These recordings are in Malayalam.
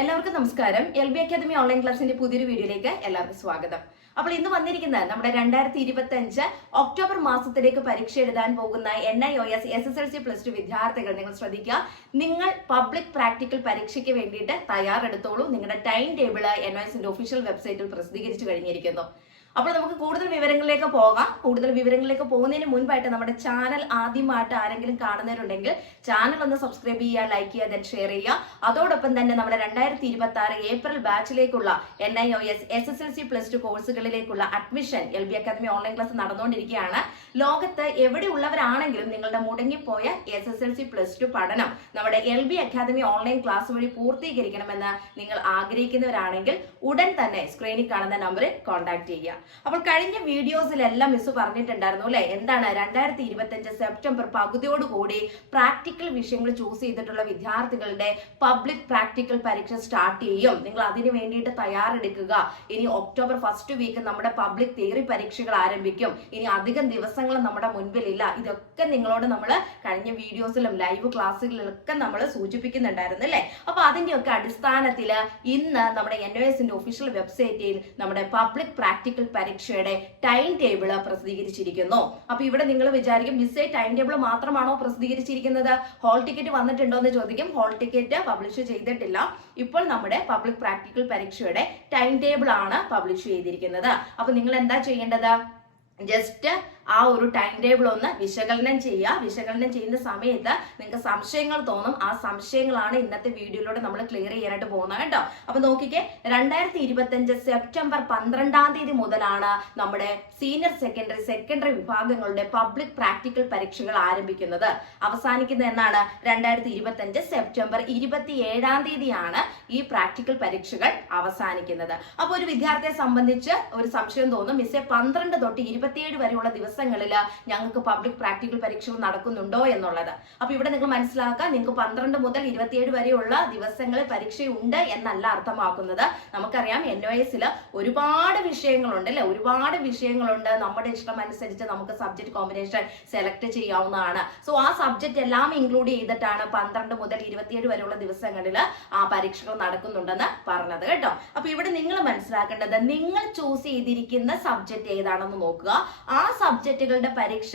എല്ലാവർക്കും നമസ്കാരം. LB അക്കാദമി ഓൺലൈൻ ക്ലാസിന്റെ പുതിയൊരു വീഡിയോയിലേക്ക് എല്ലാവർക്കും സ്വാഗതം. അപ്പോൾ ഇന്ന് വന്നിരിക്കുന്നത് നമ്മുടെ 2025 ഒക്ടോബർ മാസത്തിലേക്ക് പരീക്ഷ എഴുതാൻ പോകുന്ന NIOS SSLC പ്ലസ് 2 വിദ്യാർത്ഥികൾ നിങ്ങൾ ശ്രദ്ധിക്കുക. നിങ്ങൾ പബ്ലിക് പ്രാക്ടിക്കൽ പരീക്ഷയ്ക്ക് വേണ്ടിയിട്ട് തയ്യാറെടുത്തോളൂ. നിങ്ങളുടെ ടൈം ടേബിൾ NIOSന്റെ ഒഫീഷ്യൽ വെബ്സൈറ്റിൽ പ്രസിദ്ധീകരിച്ചു കഴിഞ്ഞിരിക്കുന്നു. അപ്പോൾ നമുക്ക് കൂടുതൽ വിവരങ്ങളിലേക്ക് പോകാം. കൂടുതൽ വിവരങ്ങളിലേക്ക് പോകുന്നതിന് മുൻപായിട്ട് നമ്മുടെ ചാനൽ ആദ്യമായിട്ട് ആരെങ്കിലും കാണുന്നവരുണ്ടെങ്കിൽ ചാനൽ ഒന്ന് സബ്സ്ക്രൈബ് ചെയ്യുക, ലൈക്ക് ചെയ്യുക, ദെൻ ഷെയർ ചെയ്യുക. അതോടൊപ്പം തന്നെ നമ്മുടെ 2026 ഏപ്രിൽ ബാച്ചിലേക്കുള്ള NIOS SSLC പ്ലസ് 2 കോഴ്സുകളിലേക്കുള്ള admission LB academy online class നടന്നുകൊണ്ടിരിക്കുകയാണ്. ലോകത്ത് എവിടെയുള്ളവരാണെങ്കിലും നിങ്ങളുടെ മുടങ്ങിപ്പോയ SSLC പ്ലസ് 2 പഠനം നമ്മുടെ LB അക്കാദമി ഓൺലൈൻ ക്ലാസ് വഴി പൂർത്തീകരിക്കണമെന്ന് നിങ്ങൾ ആഗ്രഹിക്കുന്നവരാണെങ്കിൽ ഉടൻ തന്നെ സ്ക്രീനിൽ കാണുന്ന നമ്പറിൽ കോൺടാക്ട് ചെയ്യുക. അപ്പോൾ കഴിഞ്ഞ വീഡിയോസിലെല്ലാം മിസ് പറഞ്ഞിട്ടുണ്ടായിരുന്നു അല്ലെ, എന്താണ് 2025 സെപ്റ്റംബർ പകുതിയോടുകൂടി പ്രാക്ടിക്കൽ വിഷയങ്ങൾ ചൂസ് ചെയ്തിട്ടുള്ള വിദ്യാർത്ഥികളുടെ പബ്ലിക് പ്രാക്ടിക്കൽ പരീക്ഷ സ്റ്റാർട്ട് ചെയ്യും. നിങ്ങൾ അതിന് വേണ്ടിയിട്ട് തയ്യാറെടുക്കുക. ഇനി ഒക്ടോബർ ഫസ്റ്റ് വീക്ക് നമ്മുടെ പബ്ലിക് തിയറി പരീക്ഷകൾ ആരംഭിക്കും. ഇനി അധികം ദിവസങ്ങൾ നമ്മുടെ മുൻപിലില്ല. ഇതൊക്കെ നിങ്ങളോട് നമ്മൾ കഴിഞ്ഞ വീഡിയോസിലും ലൈവ് ക്ലാസ്സുകളിലൊക്കെ നമ്മൾ സൂചിപ്പിക്കുന്നുണ്ടായിരുന്നു അല്ലെ. അപ്പൊ അതിന്റെയൊക്കെ അടിസ്ഥാനത്തിൽ ഇന്ന് നമ്മുടെ NIOSന്റെ ഒഫീഷ്യൽ വെബ്സൈറ്റിൽ നമ്മുടെ പബ്ലിക് പ്രാക്ടിക്കൽ പരീക്ഷയുടെ ടൈം ടേബിൾ പ്രസിദ്ധീകരിച്ചിരിക്കുന്നു. അപ്പൊ ഇവിടെ നിങ്ങൾ വിചാരിക്കും മിസ്സേ ടൈം ടേബിൾ മാത്രമാണോ പ്രസിദ്ധീകരിച്ചിരിക്കുന്നത്, ഹോൾ ടിക്കറ്റ് വന്നിട്ടുണ്ടോ എന്ന് ചോദിക്കും. ഹോൾ ടിക്കറ്റ് പബ്ലിഷ് ചെയ്തിട്ടില്ല. ഇപ്പോൾ നമ്മുടെ പബ്ലിക് പ്രാക്ടിക്കൽ പരീക്ഷയുടെ ടൈം ടേബിൾ ആണ് പബ്ലിഷ് ചെയ്തിരിക്കുന്നത്. അപ്പൊ നിങ്ങൾ എന്താ ചെയ്യേണ്ടത്, ജസ്റ്റ് ആ ഒരു ടൈം ടേബിൾ ഒന്ന് വിശകലനം ചെയ്യുക. വിശകലനം ചെയ്യുന്ന സമയത്ത് നിങ്ങൾക്ക് സംശയങ്ങൾ തോന്നും. ആ സംശയങ്ങളാണ് ഇന്നത്തെ വീഡിയോയിലൂടെ നമ്മൾ ക്ലിയർ ചെയ്യാനായിട്ട് പോകുന്നത് കേട്ടോ. അപ്പൊ നോക്കിക്കേ, 2025 സെപ്റ്റംബർ 12 മുതലാണ് നമ്മുടെ സീനിയർ സെക്കൻഡറി വിഭാഗങ്ങളുടെ പബ്ലിക് പ്രാക്ടിക്കൽ പരീക്ഷകൾ ആരംഭിക്കുന്നത്. അവസാനിക്കുന്നത് എന്നാണ് 2025 സെപ്റ്റംബർ 27 ഈ പ്രാക്ടിക്കൽ പരീക്ഷകൾ അവസാനിക്കുന്നത്. അപ്പൊ ഒരു വിദ്യാർത്ഥിയെ സംബന്ധിച്ച് ഒരു സംശയം തോന്നും, മിസ്സേ 12 തൊട്ട് 27 വരെയുള്ള ദിവസങ്ങളിൽ ഞങ്ങൾക്ക് പബ്ലിക് പ്രാക്ടിക്കൽ പരീക്ഷകൾ നടക്കുന്നുണ്ടോ എന്നുള്ളത്. അപ്പൊ ഇവിടെ നിങ്ങൾ മനസ്സിലാക്കുക, നിങ്ങൾക്ക് 12 മുതൽ 27 വരെയുള്ള ദിവസങ്ങളിൽ പരീക്ഷയുണ്ട് എന്നല്ല അർത്ഥമാക്കുന്നത്. നമുക്കറിയാം NIOSൽ ഒരുപാട് വിഷയങ്ങളുണ്ട് അല്ലെ, ഒരുപാട് വിഷയങ്ങളുണ്ട്. നമ്മുടെ ഇഷ്ടം അനുസരിച്ച് നമുക്ക് സബ്ജക്ട് കോമ്പിനേഷൻ സെലക്ട് ചെയ്യാവുന്നതാണ്. സോ ആ സബ്ജക്ട് എല്ലാം ഇൻക്ലൂഡ് ചെയ്തിട്ടാണ് 12 മുതൽ 27 വരെയുള്ള ദിവസങ്ങളിൽ ആ പരീക്ഷകൾ നടക്കുന്നുണ്ടെന്ന് പറഞ്ഞത് കേട്ടോ. അപ്പൊ ഇവിടെ നിങ്ങൾ മനസ്സിലാക്കേണ്ടത്, നിങ്ങൾ ചൂസ് ചെയ്തിരിക്കുന്ന സബ്ജക്ട് ഏതാണെന്ന് നോക്കുക. ആ സബ്ജക്റ്റുകളുടെ പരീക്ഷ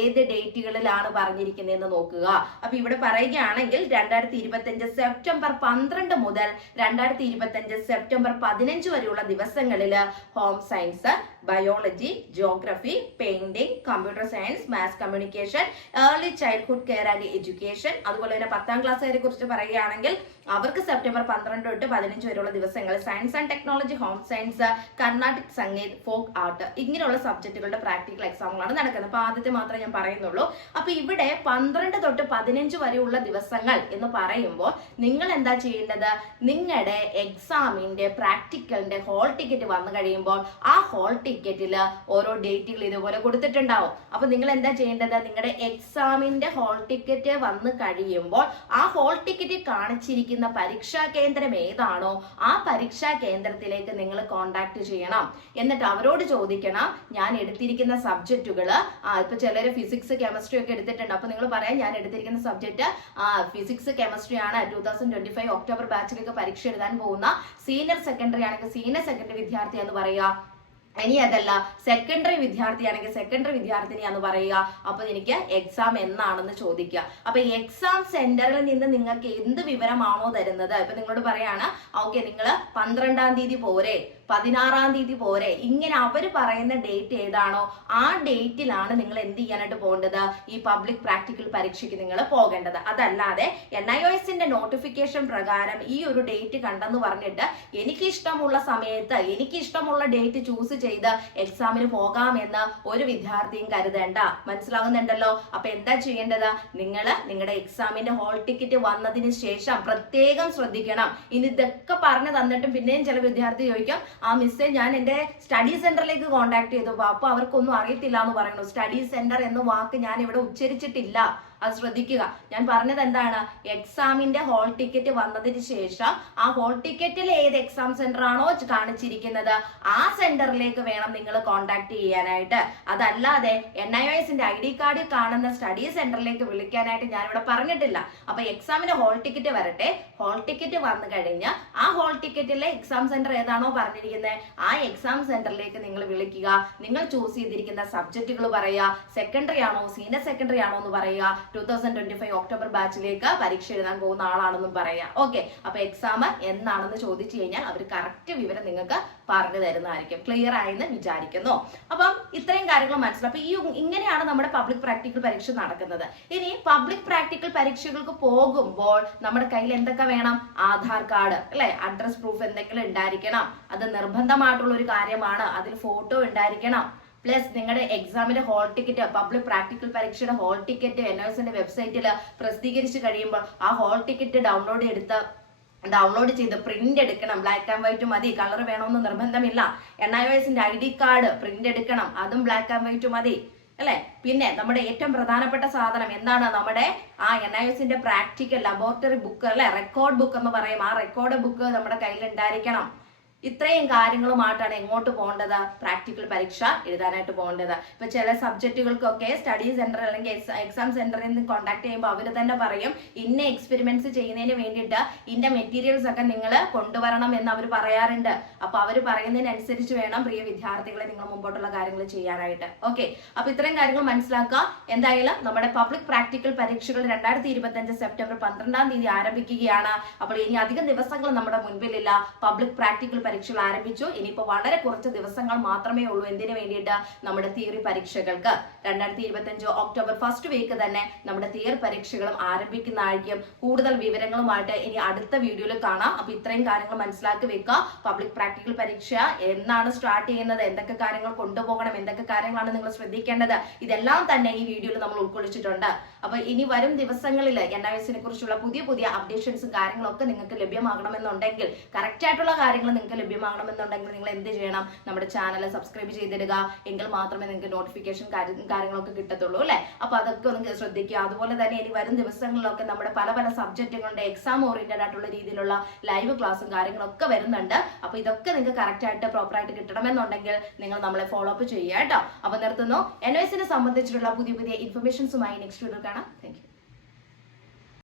ഏത് ഡേറ്റുകളിലാണ് പറഞ്ഞിരിക്കുന്നതെന്ന് നോക്കുക. അപ്പൊ ഇവിടെ പറയുകയാണെങ്കിൽ 2025 സെപ്റ്റംബർ 12 മുതൽ 2025 സെപ്റ്റംബർ 15 വരെയുള്ള ദിവസങ്ങളിൽ home science, biology, geography, painting, computer science, maths communication, early childhood care and education, അതുപോലെ തന്നെ 10ാം ക്ലാസ്സുകാരെ കുറിച്ച് പറയുകയാണെങ്കിൽ അവർക്ക് സെപ്റ്റംബർ 12 തൊട്ട് 15 വരെയുള്ള ദിവസങ്ങൾ science and technology, home science, Carnatic sangeet, folk art, ഇങ്ങനെയുള്ള സബ്ജക്റ്റുകളുടെ പ്രാക്ടിക്കൽ എക്സാമുകളാണ് നടക്കുന്നത്. അപ്പൊ ആദ്യത്തെ മാത്രമേ ഞാൻ പറയുന്നുള്ളൂ. അപ്പൊ ഇവിടെ 12 തൊട്ട് 15 വരെയുള്ള ദിവസങ്ങൾ എന്ന് പറയുമ്പോൾ നിങ്ങൾ എന്താ ചെയ്യേണ്ടത്, നിങ്ങളുടെ എക്സാമിന്റെ പ്രാക്ടിക്കലിന്റെ ഹോൾ ടിക്കറ്റ് വന്നു കഴിയുമ്പോൾ ആ ഹോൾ ടിക്കറ്റിൽ ഓരോ ഡേറ്റുകൾ ഇതുപോലെ കൊടുത്തിട്ടുണ്ടാവും. അപ്പൊ നിങ്ങൾ എന്താ ചെയ്യേണ്ടത്, നിങ്ങളുടെ എക്സാമിന്റെ ഹോൾ ടിക്കറ്റ് വന്നു കഴിയുമ്പോൾ ആ ഹോൾ ടിക്കറ്റിൽ കാണിച്ചിരിക്കുന്ന പരീക്ഷാ കേന്ദ്രം ഏതാണോ ആ പരീക്ഷാ കേന്ദ്രത്തിലേക്ക് നിങ്ങൾ കോണ്ടാക്ട് ചെയ്യണം. എന്നിട്ട് അവരോട് ചോദിക്കണം, ഞാൻ എടുത്തിരിക്കുന്ന സബ്ജക്റ്റുകൾ, ഇപ്പൊ ചിലര് ഫിസിക്സ് കെമിസ്ട്രി ഒക്കെ എടുത്തിട്ടുണ്ട്. അപ്പൊ നിങ്ങൾ പറയാം, ഞാൻ എടുത്തിരിക്കുന്ന സബ്ജക്ട് ഫിസിക്സ് കെമിസ്ട്രി ആണ്. 2025 ഒക്ടോബർ ബാച്ചിലേക്ക് പരീക്ഷ എഴുതാൻ പോകുന്ന സീനിയർ സെക്കൻഡറി ആണെങ്കിൽ സീനിയർ സെക്കൻഡറി വിദ്യാർത്ഥി എന്ന് പറയുക. ഇനി അതല്ല സെക്കൻഡറി വിദ്യാർത്ഥിയാണെങ്കിൽ സെക്കൻഡറി വിദ്യാർത്ഥിനിയാന്ന് പറയുക. അപ്പൊ എനിക്ക് എക്സാം എന്നാണെന്ന് ചോദിക്കുക. അപ്പൊ എക്സാം സെന്ററിൽ നിന്ന് നിങ്ങൾക്ക് എന്ത് വിവരമാണോ തരുന്നത്, ഇപ്പൊ നിങ്ങളോട് പറയാണ്, ഓക്കെ നിങ്ങൾ 12ാം തീയതി പോരെ, 16ാം തീയതി പോരെ, ഇങ്ങനെ അവര് പറയുന്ന ഡേറ്റ് ഏതാണോ ആ ഡേറ്റിലാണ് നിങ്ങൾ എന്ത് ചെയ്യാനായിട്ട് പോകേണ്ടത്, ഈ പബ്ലിക് പ്രാക്ടിക്കൽ പരീക്ഷയ്ക്ക് നിങ്ങൾ പോകേണ്ടത്. അതല്ലാതെ NIOSന്റെ നോട്ടിഫിക്കേഷൻ പ്രകാരം ഈ ഒരു ഡേറ്റ് കണ്ടെന്ന് പറഞ്ഞിട്ട് എനിക്ക് ഇഷ്ടമുള്ള സമയത്ത് എനിക്ക് ഇഷ്ടമുള്ള ഡേറ്റ് ചൂസ് ചെയ്ത് എക്സാമിന് പോകാമെന്ന് ഒരു വിദ്യാർത്ഥിയും കരുതേണ്ട. മനസ്സിലാകുന്നുണ്ടല്ലോ. അപ്പൊ എന്താ ചെയ്യേണ്ടത്, നിങ്ങളുടെ എക്സാമിന്റെ ഹോൾ ടിക്കറ്റ് വന്നതിന് ശേഷം പ്രത്യേകം ശ്രദ്ധിക്കണം. ഇനി ഇതൊക്കെ പറഞ്ഞു തന്നിട്ടും പിന്നെയും ചില വിദ്യാർത്ഥി ചോദിക്കും, ആ മിസ്സേ ഞാൻ എന്റെ സ്റ്റഡി സെന്ററിലേക്ക് കോണ്ടാക്ട് ചെയ്തു, അപ്പൊ അവർക്കൊന്നും അറിയത്തില്ല എന്ന് പറയുന്നു. സ്റ്റഡി സെന്റർ എന്ന വാക്ക് ഞാൻ ഇവിടെ ഉച്ചരിച്ചിട്ടില്ല. അത് ശ്രദ്ധിക്കുക. ഞാൻ പറഞ്ഞത് എന്താണ്, എക്സാമിന്റെ ഹോൾ ടിക്കറ്റ് വന്നതിന് ശേഷം ആ ഹോൾ ടിക്കറ്റിൽ ഏത് എക്സാം സെന്റർ ആണോ കാണിച്ചിരിക്കുന്നത് ആ സെന്ററിലേക്ക് വേണം നിങ്ങൾ കോൺടാക്ട് ചെയ്യാനായിട്ട്. അതല്ലാതെ NIOSന്റെ ID കാർഡിൽ കാണുന്ന സ്റ്റഡി സെന്ററിലേക്ക് വിളിക്കാനായിട്ട് ഞാനിവിടെ പറഞ്ഞിട്ടില്ല. അപ്പൊ എക്സാമിന്റെ ഹോൾ ടിക്കറ്റ് വരട്ടെ, ഹോൾ ടിക്കറ്റ് വന്നു കഴിഞ്ഞ് ആ ഹോൾ ടിക്കറ്റിലെ എക്സാം സെന്റർ ഏതാണോ പറഞ്ഞിരിക്കുന്നത് ആ എക്സാം സെന്ററിലേക്ക് നിങ്ങൾ വിളിക്കുക. നിങ്ങൾ ചൂസ് ചെയ്തിരിക്കുന്ന സബ്ജക്റ്റുകൾ പറയുക, സെക്കൻഡറി ആണോ സീനിയർ സെക്കൻഡറി ആണോ എന്ന് പറയുക, 2025 ഒക്ടോബർ ബാച്ചിലേക്ക് പരീക്ഷ എഴുതാൻ പോകുന്ന ആളാണെന്നും പറയാം. ഓക്കെ, അപ്പൊ എക്സാം എന്നാണെന്ന് ചോദിച്ചു കഴിഞ്ഞാൽ അവർ കറക്റ്റ് വിവരം നിങ്ങൾക്ക് പറഞ്ഞു തരുന്നതായിരിക്കും. ക്ലിയർ ആയെന്ന് വിചാരിക്കുന്നു. അപ്പം ഇത്രയും കാര്യങ്ങൾ മനസ്സിലാവും. അപ്പൊ ഇങ്ങനെയാണ് നമ്മുടെ പബ്ലിക് പ്രാക്ടിക്കൽ പരീക്ഷ നടക്കുന്നത്. ഇനി പബ്ലിക് പ്രാക്ടിക്കൽ പരീക്ഷകൾക്ക് പോകുമ്പോൾ നമ്മുടെ കയ്യിൽ എന്തൊക്കെ വേണം? ആധാർ കാർഡ് അല്ലെ, അഡ്രസ് പ്രൂഫ് എന്തെങ്കിലും ഉണ്ടായിരിക്കണം. അത് നിർബന്ധമായിട്ടുള്ള ഒരു കാര്യമാണ്. അതിൽ ഫോട്ടോ ഉണ്ടായിരിക്കണം. പ്ലസ് നിങ്ങളുടെ എക്സാമിന്റെ ഹോൾ ടിക്കറ്റ്, പബ്ലിക് പ്രാക്ടിക്കൽ പരീക്ഷയുടെ ഹോൾ ടിക്കറ്റ് NIOSന്റെ വെബ്സൈറ്റിൽ പ്രസിദ്ധീകരിച്ച് കഴിയുമ്പോൾ ആ ഹോൾ ടിക്കറ്റ് ഡൗൺലോഡ് ചെയ്ത് പ്രിന്റ് എടുക്കണം. ബ്ലാക്ക് ആൻഡ് വൈറ്റ് മതി, കളർ വേണമെന്ന് നിർബന്ധമില്ല. NIOSന്റെ ID കാർഡ് പ്രിന്റ് എടുക്കണം, അതും ബ്ലാക്ക് ആൻഡ് വൈറ്റ് മതി അല്ലെ. പിന്നെ നമ്മുടെ ഏറ്റവും പ്രധാനപ്പെട്ട സാധനം എന്താണ്? നമ്മുടെ ആ NIOSന്റെ പ്രാക്ടിക്കൽ ലബോറട്ടറി ബുക്ക് അല്ലെ, റെക്കോർഡ് ബുക്ക് എന്ന് പറയും. ആ റെക്കോർഡ് ബുക്ക് നമ്മുടെ കയ്യിൽ ഉണ്ടായിരിക്കണം. ഇത്രയും കാര്യങ്ങളുമായിട്ടാണ് എങ്ങോട്ട് പോകേണ്ടത്? പ്രാക്ടിക്കൽ പരീക്ഷ എഴുതാനായിട്ട് പോകേണ്ടത്. ഇപ്പൊ ചില സബ്ജക്റ്റുകൾക്കൊക്കെ സ്റ്റഡി സെന്റർ അല്ലെങ്കിൽ എക്സാം സെന്ററിൽ നിന്ന് കോൺടാക്ട് ചെയ്യുമ്പോൾ അവർ തന്നെ പറയും ഇന്ന എക്സ്പെരിമെന്റ്സ് ചെയ്യുന്നതിന് വേണ്ടിയിട്ട് ഇന്ന മെറ്റീരിയൽസ് ഒക്കെ നിങ്ങൾ കൊണ്ടുവരണം എന്ന് അവർ പറയാറുണ്ട്. അപ്പൊ അവർ പറയുന്നതിനനുസരിച്ച് വേണം പ്രിയ വിദ്യാർത്ഥികളെ നിങ്ങൾ മുമ്പോട്ടുള്ള കാര്യങ്ങൾ ചെയ്യാനായിട്ട്. ഓക്കെ, അപ്പൊ ഇത്രയും കാര്യങ്ങൾ മനസ്സിലാക്കുക. എന്തായാലും നമ്മുടെ പബ്ലിക് പ്രാക്ടിക്കൽ പരീക്ഷകൾ 2025 സെപ്റ്റംബർ 12-ാം തീയതി ആരംഭിക്കുകയാണ്. അപ്പോൾ ഇനി അധികം ദിവസങ്ങൾ നമ്മുടെ മുൻപിലില്ല. പബ്ലിക് പ്രാക്ടിക്കൽ പരീക്ഷകൾ ആരംഭിച്ചു. ഇനിയിപ്പോ വളരെ കുറച്ച് ദിവസങ്ങൾ മാത്രമേ ഉള്ളൂ. എന്തിനു വേണ്ടിയിട്ട്? നമ്മുടെ തിയറി പരീക്ഷകൾക്ക്. 2025 ഒക്ടോബർ ഫസ്റ്റ് വീക്ക് തന്നെ നമ്മുടെ തിയറി പരീക്ഷകളും ആരംഭിക്കുന്നതായിരിക്കും. കൂടുതൽ വിവരങ്ങളുമായിട്ട് ഇനി അടുത്ത വീഡിയോയിൽ കാണാം. അപ്പൊ ഇത്രയും കാര്യങ്ങൾ മനസ്സിലാക്കി വെക്കുക. പബ്ലിക് പ്രാക്ടിക്കൽ പരീക്ഷ എന്നാണ് സ്റ്റാർട്ട് ചെയ്യുന്നത്, എന്തൊക്കെ കാര്യങ്ങൾ കൊണ്ടുപോകണം, എന്തൊക്കെ കാര്യങ്ങളാണ് നിങ്ങൾ ശ്രദ്ധിക്കേണ്ടത്, ഇതെല്ലാം തന്നെ ഈ വീഡിയോയിൽ നമ്മൾ ഉൾക്കൊള്ളിച്ചിട്ടുണ്ട്. അപ്പൊ ഇനി വരും ദിവസങ്ങളിൽ NIOSനെ കുറിച്ചുള്ള പുതിയ അപ്ഡേഷൻസും കാര്യങ്ങളൊക്കെ നിങ്ങൾക്ക് ലഭ്യമാകണമെന്നുണ്ടെങ്കിൽ, കറക്റ്റ് ആയിട്ടുള്ള കാര്യങ്ങൾ നിങ്ങൾക്ക് ലഭ്യമാകണമെന്നുണ്ടെങ്കിൽ നിങ്ങൾ എന്ത് ചെയ്യണം? നമ്മുടെ ചാനൽ സബ്സ്ക്രൈബ് ചെയ്തിടുക. എങ്കിൽ മാത്രമേ നിങ്ങൾക്ക് നോട്ടിഫിക്കേഷൻ കാര്യങ്ങളൊക്കെ കിട്ടത്തുള്ളൂ അല്ലെ. അപ്പൊ അതൊക്കെ ഒന്ന് ശ്രദ്ധിക്കുക. അതുപോലെ തന്നെ ഇനി വരും ദിവസങ്ങളിലൊക്കെ നമ്മുടെ പല സബ്ജക്റ്റുകളുടെ എക്സാം ഓറിയന്റഡ് ആയിട്ടുള്ള രീതിയിലുള്ള ലൈവ് ക്ലാസ്സും കാര്യങ്ങളൊക്കെ വരുന്നുണ്ട്. അപ്പൊ ഇതൊക്കെ നിങ്ങൾക്ക് കറക്റ്റ് ആയിട്ട് പ്രോപ്പർ ആയിട്ട് കിട്ടണമെന്നുണ്ടെങ്കിൽ നിങ്ങൾ നമ്മളെ ഫോളോ അപ്പ് ചെയ്യുക കേട്ടോ. അപ്പൊ നിർത്തുന്നു. NIOSനെ സംബന്ധിച്ചിട്ടുള്ള പുതിയ ഇൻഫർമേഷൻസുമായി നെക്സ്റ്റ് വീഡിയോ കാണാം. Thank you.